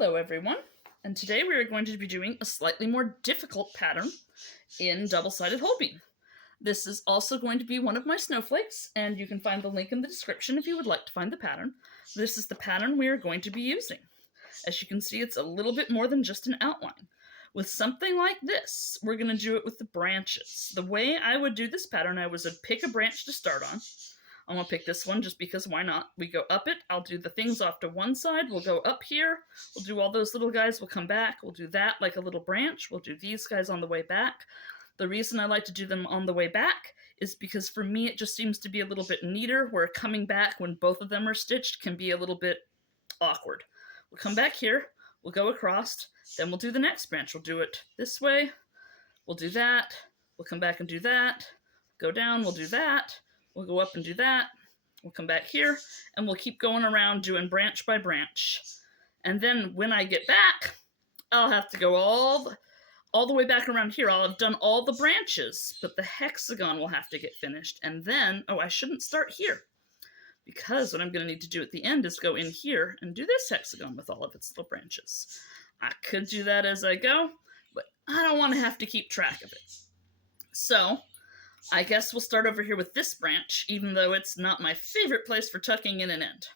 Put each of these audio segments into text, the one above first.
Hello everyone, and today we are going to be doing a slightly more difficult pattern in double-sided hole beam. This is also going to be one of my snowflakes, and you can find the link in the description if you would like to find the pattern. This is the pattern we are going to be using. As you can see, it's a little bit more than just an outline. With something like this, we're going to do it with the branches. The way I would do this pattern, I would pick a branch to start on. I'm going to pick this one just because why not? We go up it. I'll do the things off to one side. We'll go up here. We'll do all those little guys. We'll come back. We'll do that like a little branch. We'll do these guys on the way back. The reason I like to do them on the way back is because for me it just seems to be a little bit neater, where coming back when both of them are stitched can be a little bit awkward. We'll come back here. We'll go across. Then we'll do the next branch. We'll do it this way. We'll do that. We'll come back and do that. Go down. We'll do that. We'll go up and do that. We'll come back here, and we'll keep going around doing branch by branch. And then when I get back, I'll have to go all the way back around here. I'll have done all the branches, but the hexagon will have to get finished. And then, oh, I shouldn't start here, because what I'm going to need to do at the end is go in here and do this hexagon with all of its little branches. I could do that as I go, but I don't want to have to keep track of it. So I guess we'll start over here with this branch, even though it's not my favorite place for tucking in an end.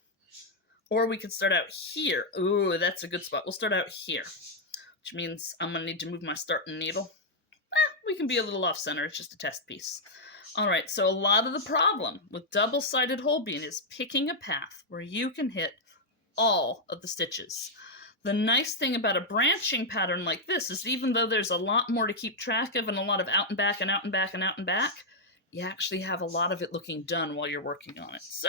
Or we could start out here. Ooh, that's a good spot. We'll start out here, which means I'm going to need to move my starting needle. We can be a little off-center. It's just a test piece. All right, so a lot of the problem with double-sided hole beam is picking a path where you can hit all of the stitches. The nice thing about a branching pattern like this is even though there's a lot more to keep track of and a lot of out and back and out and back and out and back, you actually have a lot of it looking done while you're working on it. So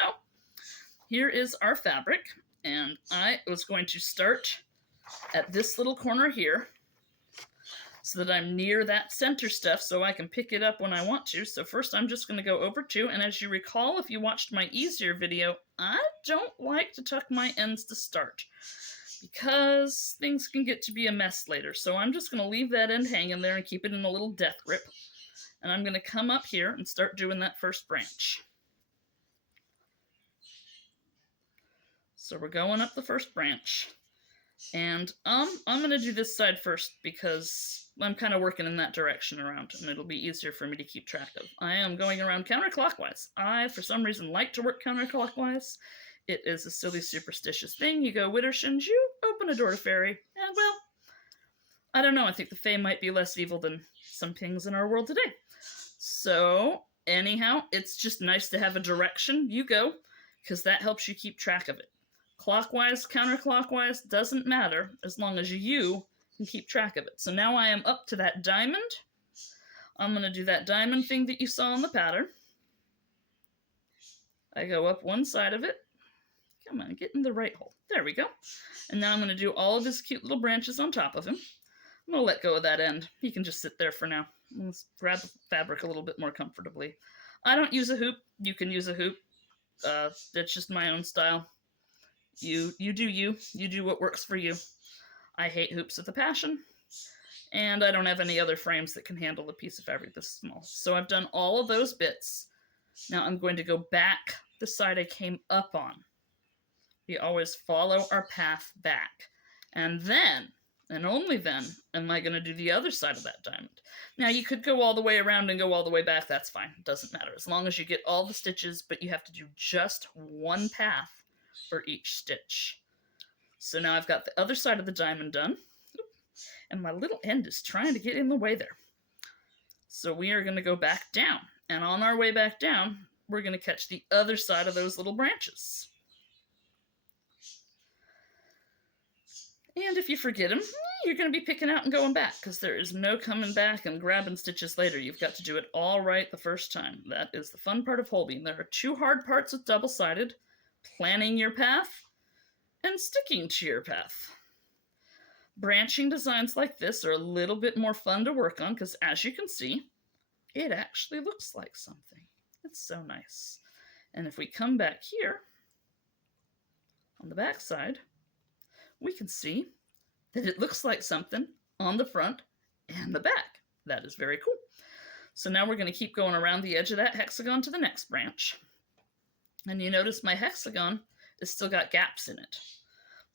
here is our fabric, and I was going to start at this little corner here so that I'm near that center stuff so I can pick it up when I want to. So first I'm just going to go over to, and as you recall if you watched my easier video, I don't like to tuck my ends to start, because things can get to be a mess later. So I'm just going to leave that end hanging there and keep it in a little death grip. And I'm going to come up here and start doing that first branch. So we're going up the first branch. And I'm going to do this side first because I'm kind of working in that direction around, and it'll be easier for me to keep track of. I am going around counterclockwise. I, for some reason, like to work counterclockwise. It is a silly superstitious thing. You go Widdershins, you open a door to fairy. And well, I don't know. I think the fae might be less evil than some things in our world today. So anyhow, it's just nice to have a direction you go, because that helps you keep track of it. Clockwise, counterclockwise, doesn't matter as long as you can keep track of it. So now I am up to that diamond. I'm going to do that diamond thing that you saw in the pattern. I go up one side of it. Come on, get in the right hole. There we go. And now I'm going to do all of his cute little branches on top of him. I'm going to let go of that end. He can just sit there for now. Let's grab the fabric a little bit more comfortably. I don't use a hoop. You can use a hoop. That's just my own style. You do you. You do what works for you. I hate hoops with a passion. And I don't have any other frames that can handle a piece of fabric this small. So I've done all of those bits. Now I'm going to go back the side I came up on. We always follow our path back. And then, and only then, am I going to do the other side of that diamond. Now, you could go all the way around and go all the way back. That's fine. It doesn't matter. As long as you get all the stitches, but you have to do just one path for each stitch. So now I've got the other side of the diamond done. And my little end is trying to get in the way there. So we are going to go back down. And on our way back down, we're going to catch the other side of those little branches. And if you forget them, you're going to be picking out and going back, because there is no coming back and grabbing stitches later. You've got to do it all right the first time. That is the fun part of hole beam. There are two hard parts with double-sided: planning your path and sticking to your path. Branching designs like this are a little bit more fun to work on, because as you can see, it actually looks like something. It's so nice. And if we come back here, on the back side, we can see that it looks like something on the front and the back. That is very cool. So now we're going to keep going around the edge of that hexagon to the next branch. And you notice my hexagon has still got gaps in it.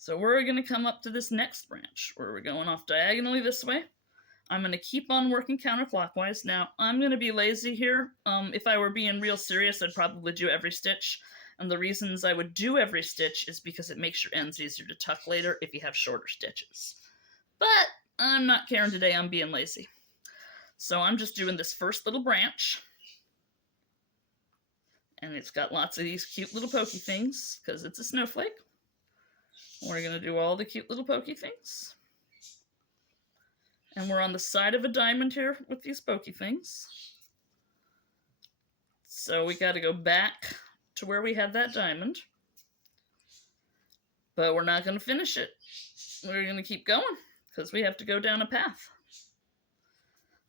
So we're going to come up to this next branch where we're going off diagonally this way. I'm going to keep on working counterclockwise. Now, I'm going to be lazy here. If I were being real serious, I'd probably do every stitch. And the reasons I would do every stitch is because it makes your ends easier to tuck later if you have shorter stitches. But I'm not caring today, I'm being lazy. So I'm just doing this first little branch. And it's got lots of these cute little pokey things because it's a snowflake. We're going to do all the cute little pokey things. And we're on the side of a diamond here with these pokey things. So we got to go back to where we had that diamond. But we're not going to finish it. We're going to keep going because we have to go down a path.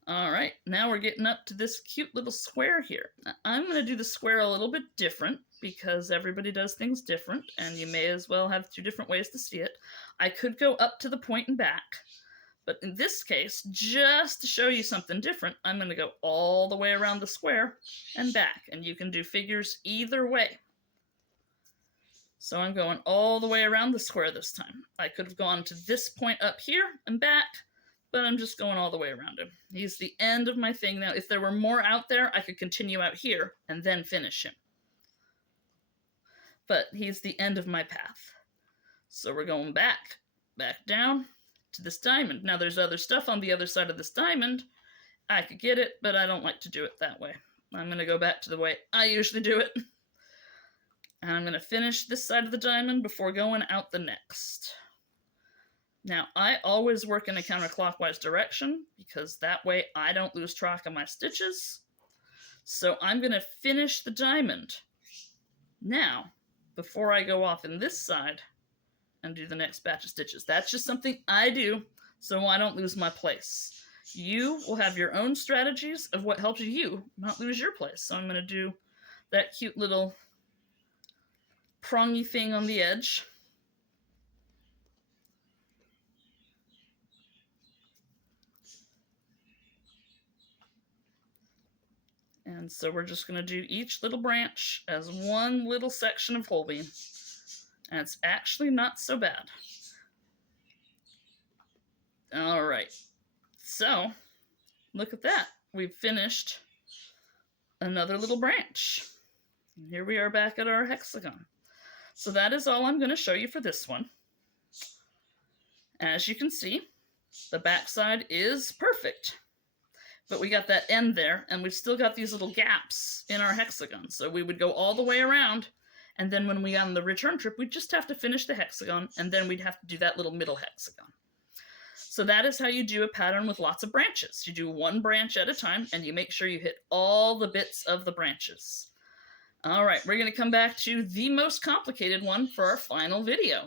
All right, now we're getting up to this cute little square here. I'm going to do the square a little bit different because everybody does things different, and you may as well have two different ways to see it. I could go up to the point and back, but in this case, just to show you something different, I'm going to go all the way around the square and back, and you can do figures either way. So I'm going all the way around the square this time. I could have gone to this point up here and back, but I'm just going all the way around him. He's the end of my thing now. If there were more out there, I could continue out here and then finish him. But he's the end of my path. So we're going back down to this diamond. Now there's other stuff on the other side of this diamond. I could get it, but I don't like to do it that way. I'm going to go back to the way I usually do it. And I'm going to finish this side of the diamond before going out the next. Now, I always work in a counterclockwise direction because that way I don't lose track of my stitches. So I'm going to finish the diamond now before I go off in this side and do the next batch of stitches. That's just something I do so I don't lose my place. You will have your own strategies of what helps you not lose your place. So I'm going to do that cute little prongy thing on the edge. And so we're just going to do each little branch as one little section of whole beam. And it's actually not so bad. All right. So, look at that. We've finished another little branch. And here we are back at our hexagon. So that is all I'm going to show you for this one. As you can see, the backside is perfect. But we got that end there, and we've still got these little gaps in our hexagon. So we would go all the way around, and then when we on the return trip, we'd just have to finish the hexagon, and then we'd have to do that little middle hexagon. So that is how you do a pattern with lots of branches. You do one branch at a time, and you make sure you hit all the bits of the branches. All right, we're going to come back to the most complicated one for our final video.